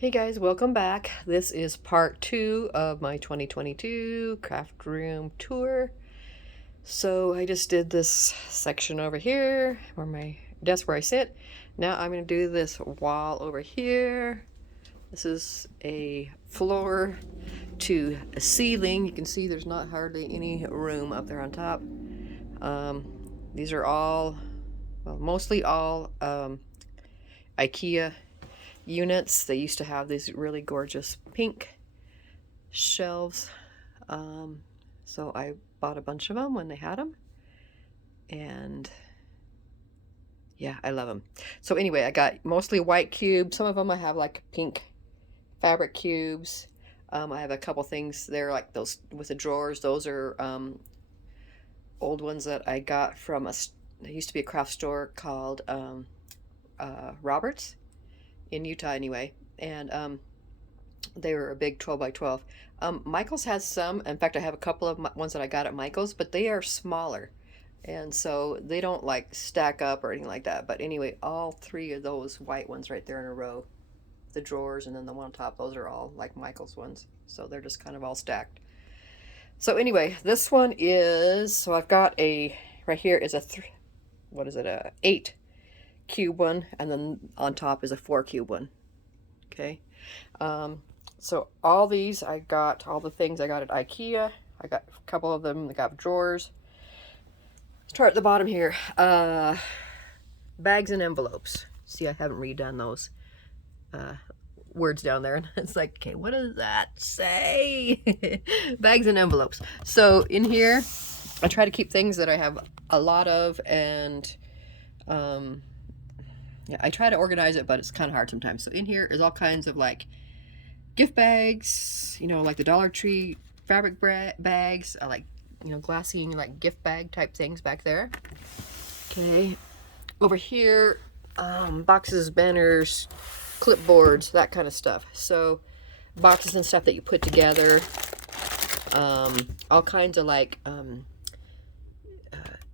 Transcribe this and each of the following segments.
Hey guys, welcome back. This is part two of my 2022 craft room tour. So I just did this section over here where my desk where I sit. Now I'm going to do this wall over here. This is a floor to a ceiling. You can see there's not hardly any room up there on top. These are all, well, mostly all IKEA units. They used to have these really gorgeous pink shelves. Um, so I bought a bunch of them when they had them. And yeah, I love them. So anyway, I got mostly white cubes. Some of them I have like pink fabric cubes. I have a couple things there like those with the drawers. Those are old ones that I got from there used to be a craft store called Roberts in Utah anyway. And they were a big 12 by 12. Michael's has some. In fact, I have a couple of ones that I got at Michael's, but they are smaller. And so they don't like stack up or anything like that. But anyway, all three of those white ones right there in a row, the drawers and then the one on top, those are all like Michael's ones. So they're just kind of all stacked. So anyway, this one is, so I've got right here is what is it, a 8 cube one. And then on top is a 4 cube one. Okay. So all these all the things I got at IKEA. I got a couple of them. They got drawers. Start at the bottom here. Bags and envelopes. See, I haven't redone those words down there. And it's like, okay, what does that say? Bags and envelopes. So in here, I try to keep things that I have a lot of, and yeah, I try to organize it, but it's kind of hard sometimes. So in here is all kinds of like gift bags, like the Dollar Tree fabric bags, like, glassine, like gift bag type things back there. Okay. Over here, boxes, banners, clipboards, that kind of stuff. So boxes and stuff that you put together. All kinds of like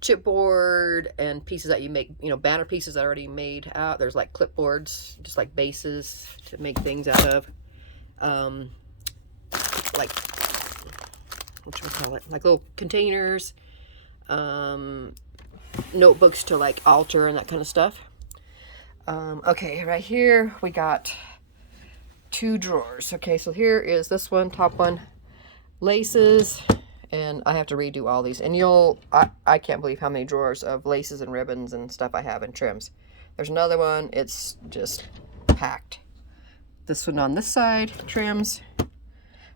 chipboard and pieces that you make, banner pieces that are already made out. There's like clipboards, just like bases to make things out of. Like, what should we call it? Like little containers, notebooks to like alter and that kind of stuff. Okay, right here we got 2 drawers. Okay, so here is this one, top one, laces, and I have to redo all these. And I can't believe how many drawers of laces and ribbons and stuff I have and trims. There's another one, it's just packed. This one on this side, trims.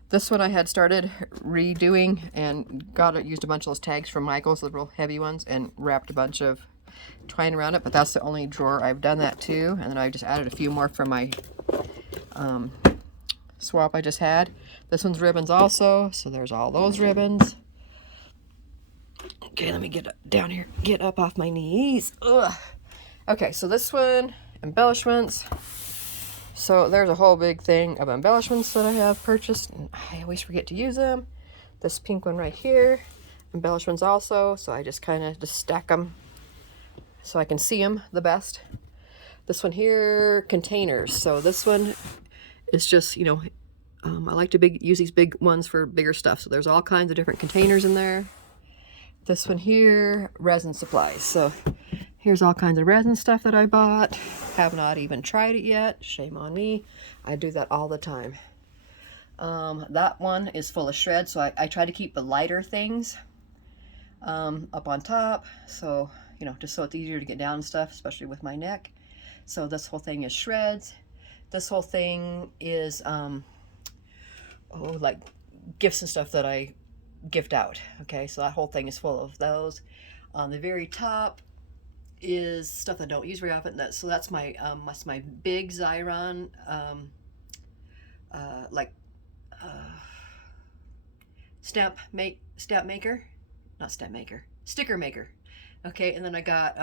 This one I had started redoing and used a bunch of those tags from Michael's, the real heavy ones, and wrapped a bunch of twine around it, but that's the only drawer I've done that to. And then I just added a few more from my swap I just had. This one's ribbons also, so there's all those ribbons. Okay, let me get down here, get up off my knees. Ugh. Okay, so this one, embellishments. So there's a whole big thing of embellishments that I have purchased, and I always forget to use them. This pink one right here, embellishments also, so I just kind of stack them so I can see them the best. This one here, containers. So this one is just, I like to use these big ones for bigger stuff. So there's all kinds of different containers in there. This one here, resin supplies. So here's all kinds of resin stuff that I bought. Have not even tried it yet. Shame on me. I do that all the time. That one is full of shreds, so I try to keep the lighter things up on top. So, just so it's easier to get down and stuff, especially with my neck. So this whole thing is shreds. This whole thing is, like gifts and stuff that I gift out. Okay, so that whole thing is full of those. On the very top is stuff I don't use very often. That's my big Xyron sticker maker. Okay, and then I got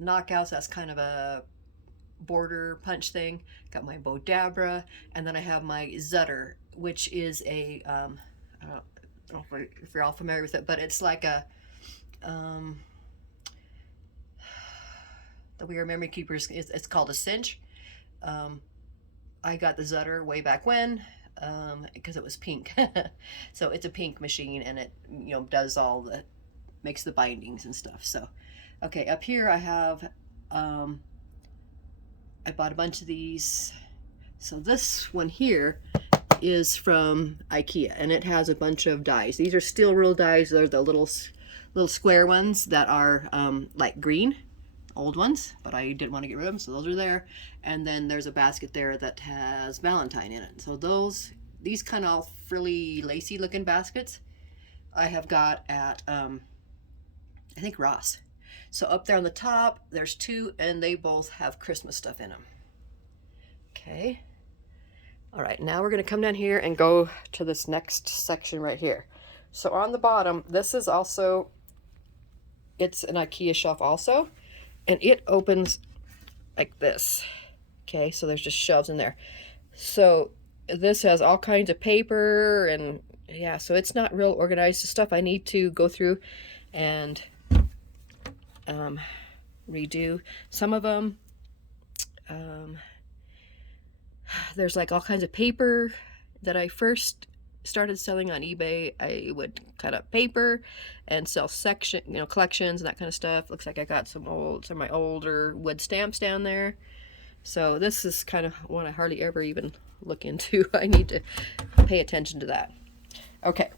knockouts. That's kind of a border punch thing. Got my Bodabra, and then I have my Zutter, which is a I don't know if you're all familiar with it, but it's like a the We Are Memory Keepers. It's called a cinch. I got the Zutter way back when, because it was pink. So it's a pink machine, and it, you know, does all the, makes the bindings and stuff. So, okay, up here I have, I bought a bunch of these. So this one here is from IKEA, and it has a bunch of dies. These are steel rule dies. They're the little square ones that are like green, old ones, but I didn't want to get rid of them, so those are there. And then there's a basket there that has Valentine in it. So these kind of frilly, lacy looking baskets I have got at I think Ross. So up there on the top, there's two, and they both have Christmas stuff in them. Okay. All right, now we're going to come down here and go to this next section right here. So on the bottom, this is also, it's an IKEA shelf also, and it opens like this. Okay, so there's just shelves in there. So this has all kinds of paper, and yeah, so it's not real organized. The stuff I need to go through and redo. Some of them, there's like all kinds of paper that I first started selling on eBay. I would cut up paper and sell collections and that kind of stuff. Looks like I got some of my older wood stamps down there. So this is kind of one I hardly ever even look into. I need to pay attention to that. Okay,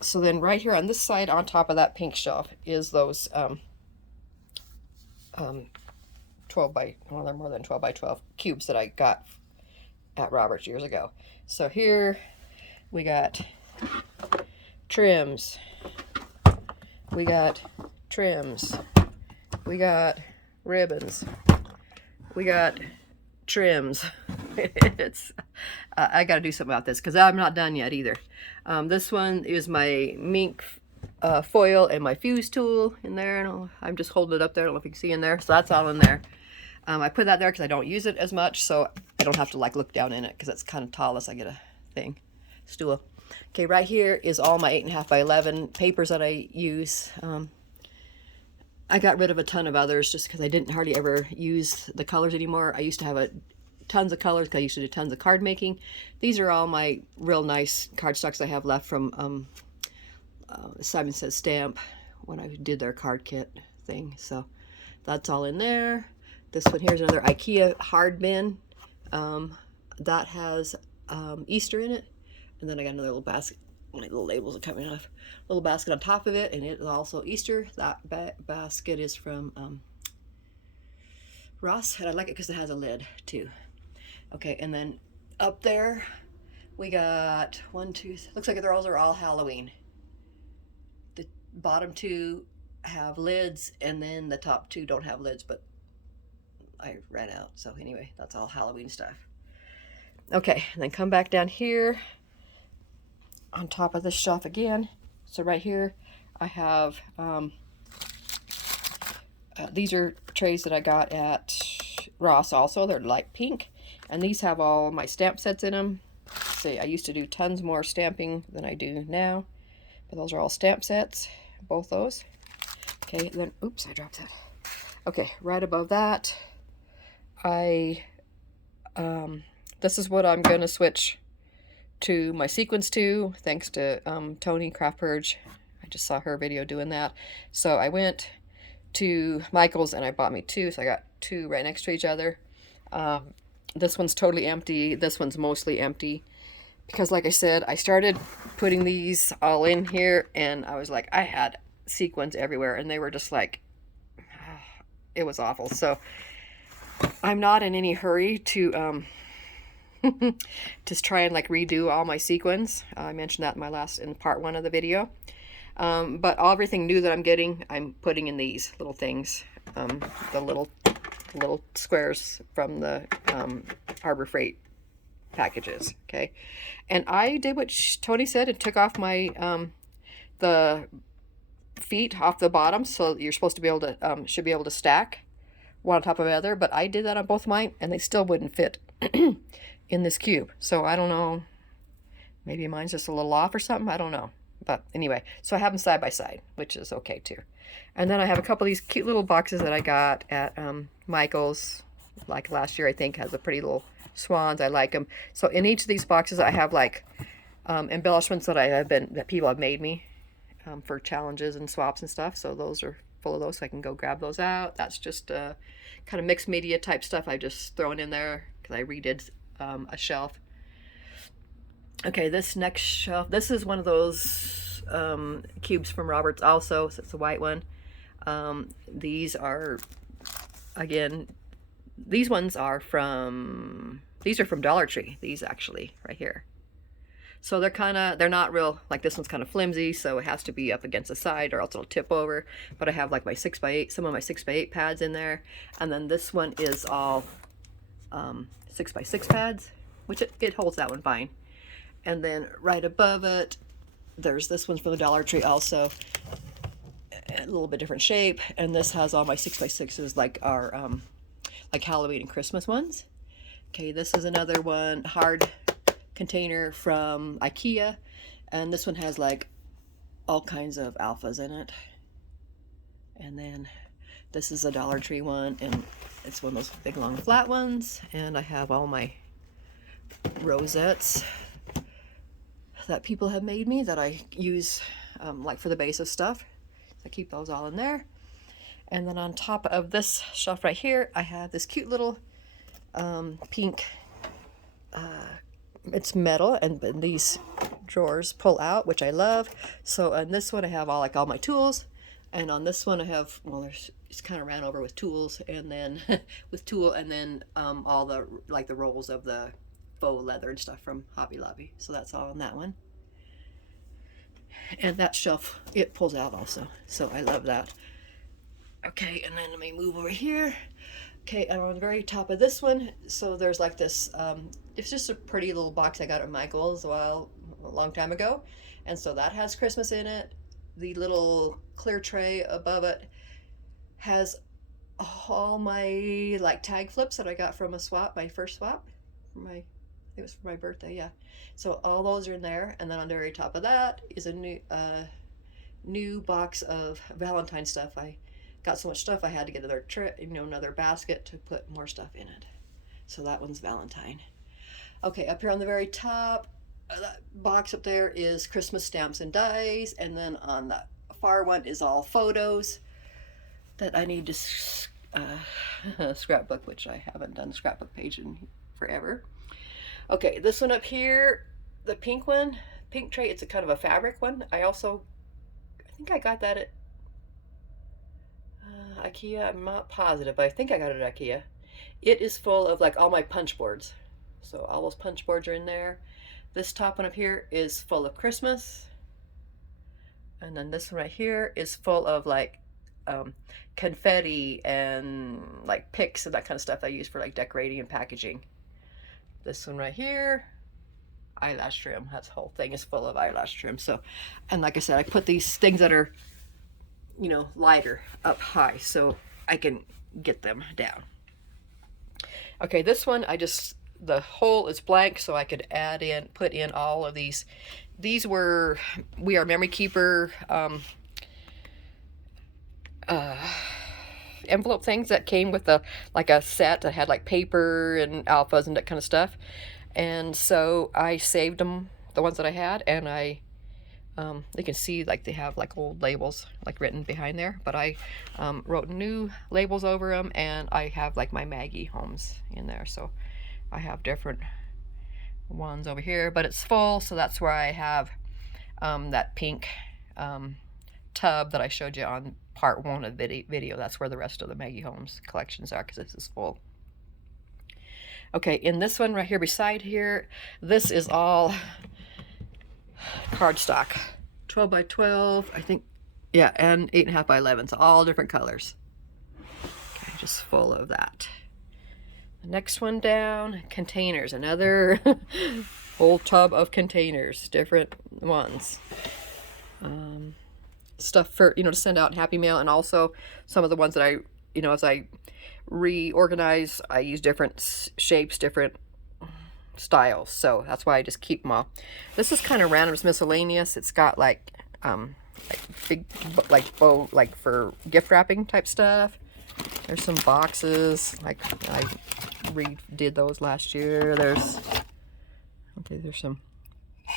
so then right here on this side, on top of that pink shelf, is those 12 by, well, they're more than 12 by 12 cubes that I got at Roberts years ago. So here we got trims, we got trims, we got ribbons, we got trims. It's I got to do something about this because I'm not done yet either. This one is my mink foil and my fuse tool in there, and I'm just holding it up there. I don't know if you can see in there. So that's all in there. I put that there because I don't use it as much, so I don't have to like look down in it because it's kind of tall as I get a stool. Okay, right here is all my 8.5 by 11 papers that I use. I got rid of a ton of others just because I didn't hardly ever use the colors anymore. I used to have tons of colors because I used to do tons of card making. These are all my real nice cardstocks I have left from Simon Says Stamp when I did their card kit thing. So that's all in there. This one here is another IKEA hard bin that has Easter in it. And then I got another little basket. My little labels are coming off. Little basket on top of it, and it is also Easter. That basket is from Ross, and I like it because it has a lid too. Okay, and then up there we got looks like those are all Halloween. The bottom two have lids, and then the top two don't have lids, but I ran out. So anyway, that's all Halloween stuff. Okay, and then come back down here on top of this shelf again. So right here I have these are trays that I got at Ross also. They're light pink, and these have all my stamp sets in them. See, I used to do tons more stamping than I do now, but those are all stamp sets, both those. Okay, then oops, I dropped that. Okay, right above that this is what I'm going to switch to my sequins to, thanks to Tony Craft Purge. I just saw her video doing that. So I went to Michael's and I bought me two, so I got two right next to each other. This one's totally empty. This one's mostly empty. Because like I said, I started putting these all in here, and I was like, I had sequins everywhere, and they were just like, it was awful. So I'm not in any hurry to just try and like redo all my sequins. I mentioned that in part 1 of the video. But everything new that I'm getting, I'm putting in these little things, the little squares from the Harbor Freight packages. Okay, and I did what Tony said and took off my the feet off the bottom, so you're supposed to be able to should be able to stack one on top of the other. But I did that on both mine, and they still wouldn't fit in this cube. So I don't know, maybe mine's just a little off or something. I don't know. But anyway, so I have them side by side, which is okay too. And then I have a couple of these cute little boxes that I got at Michael's, like last year, I think, has a pretty little swans. I like them. So in each of these boxes, I have like embellishments that people have made me for challenges and swaps and stuff. So those are full of those. So I can go grab those out. That's just kind of mixed media type stuff. I just thrown in there because I redid a shelf. Okay, this next shelf. This is one of those cubes from Roberts also. So it's a white one. These are, again, these are from Dollar Tree. These actually right here. So they're not real, like this one's kind of flimsy, so it has to be up against the side or else it'll tip over. But I have like my 6x8, some of my 6x8 pads in there. And then this one is all 6x6 pads, which it holds that one fine. And then right above it, there's this one from the Dollar Tree also. A little bit different shape. And this has all my 6x6s like our like Halloween and Christmas ones. Okay, this is another one, hard container from IKEA, and this one has like all kinds of alphas in it. And then this is a Dollar Tree one, and it's one of those big long flat ones. And I have all my rosettes that people have made me that I use like for the base of stuff. So I keep those all in there. And then on top of this shelf right here, I have this cute little pink, it's metal, and these drawers pull out, which I love. So on this one I have all my tools, and on this one I have, well, it's kind of ran over with tools, and then with tool, and then all the the rolls of the faux leather and stuff from Hobby Lobby. So that's all on that one. And that shelf, it pulls out also, so I love that. Okay, and then let me move over here. Okay, and on the very top of this one, so there's like this, it's just a pretty little box I got at Michael's a long time ago. And so that has Christmas in it. The little clear tray above it has all my tag flips that I got from a swap, my first swap. It was for my birthday, yeah. So all those are in there. And then on the very top of that is a new box of Valentine stuff. I got so much stuff I had to get another basket to put more stuff in it. So that one's Valentine. Okay, up here on the very top, that box up there is Christmas stamps and dies, and then on the far one is all photos that I need to scrapbook, which I haven't done a scrapbook page in forever. Okay, this one up here, the pink tray, it's a kind of a fabric one. I think I got that at IKEA. I'm not positive, but I think I got it at IKEA. It is full of all my punch boards. So all those punch boards are in there. This top one up here is full of Christmas. And then this one right here is full of confetti and picks and that kind of stuff I use for decorating and packaging. This one right here, eyelash trim. That whole thing is full of eyelash trim. So, and like I said, I put these things that are lighter up high so I can get them down. Okay, this one the hole is blank, so I could put in all of these. These were We Are Memory Keeper envelope things that came with a set that had paper and alphas and that kind of stuff. And so I saved them, the ones that I had, and you can see they have old labels written behind there, but I wrote new labels over them, and I have my Maggie homes in there. So I have different ones over here, but it's full, so that's where I have that pink tub that I showed you on part 1 of the video. That's where the rest of the Maggie Holmes collections are, because this is full. Okay, in this one right here beside here, this is all cardstock, 12 by 12, I think, yeah, and 8.5 by 11, so all different colors. Okay, just full of that. The next one down, containers, another whole tub of containers, different ones. Stuff for, to send out in Happy Mail, and also some of the ones that I, as I reorganize, I use different shapes, different styles, so that's why I just keep them all. This is kind of random, it's miscellaneous. It's got big bow, for gift wrapping type stuff. There's some boxes. Like I redid those last year. There's some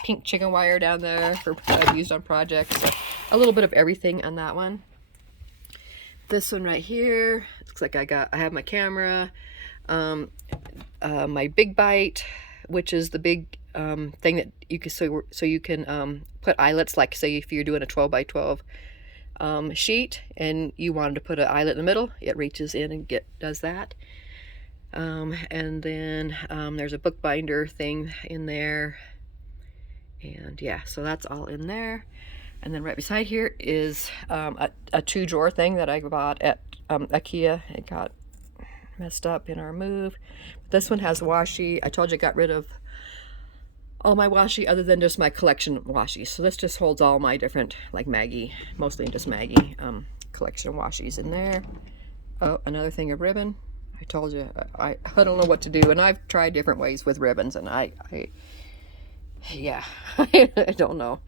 pink chicken wire down there for I've used on projects. So a little bit of everything on that one. This one right here looks like I have my camera, my Big Bite, which is the big thing that you can so you can put eyelets, like say if you're doing a 12 by 12 sheet and you wanted to put an eyelet in the middle, it reaches in and does that. And then there's a bookbinder thing in there, and yeah, so that's all in there. And then right beside here is a 2-drawer thing that I bought at IKEA. It got messed up in our move. This one has washi. I told you I got rid of all my washi other than just my collection washi. So this just holds all my different, like Maggie, mostly just Maggie collection of washis in there. Oh, another thing of ribbon. I told you, I don't know what to do, and I've tried different ways with ribbons, and yeah, I don't know.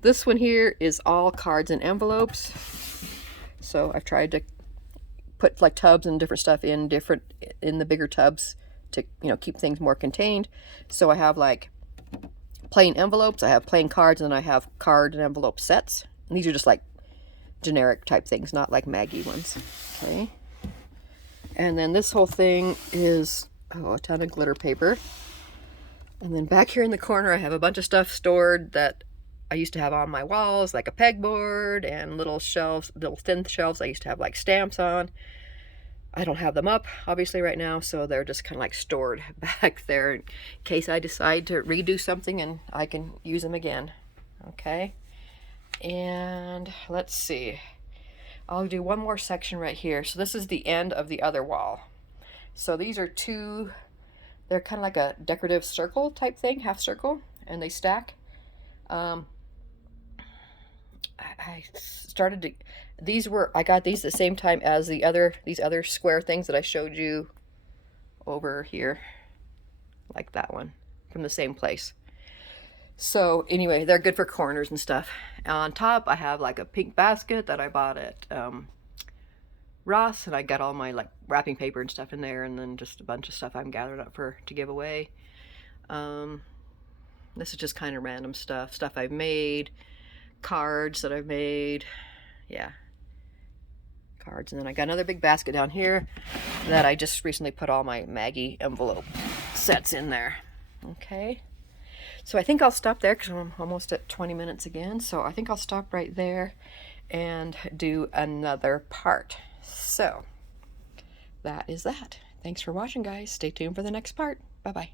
This one here is all cards and envelopes. So I've tried to put like tubs and different stuff in the bigger tubs to, you know, keep things more contained. So I have like plain envelopes, I have plain cards, and I have card and envelope sets. And these are just like generic type things, not like Maggie ones. Okay. And then this whole thing is a ton of glitter paper. And then back here in the corner, I have a bunch of stuff stored that I used to have on my walls, like a pegboard and little shelves, little thin shelves I used to have like stamps on. I don't have them up, obviously, right now, so they're just kind of like stored back there in case I decide to redo something and I can use them again. Okay. And let's see. I'll do one more section right here. So this is the end of the other wall. So these are two, they're kind of like a decorative circle type thing, half circle, and they stack. I started to, I got these at the same time as these other square things that I showed you over here, like that one, from the same place. So anyway, they're good for corners and stuff. On top, I have like a pink basket that I bought at Ross, and I got all my like wrapping paper and stuff in there, and then just a bunch of stuff I'm gathered up to give away. This is just kind of random stuff I've made, cards that I've made, yeah, cards. And then I got another big basket down here that I just recently put all my Maggie envelope sets in there. Okay. So I think I'll stop there because I'm almost at 20 minutes again. So I think I'll stop right there and do another part. So that is that. Thanks for watching, guys. Stay tuned for the next part. Bye-bye.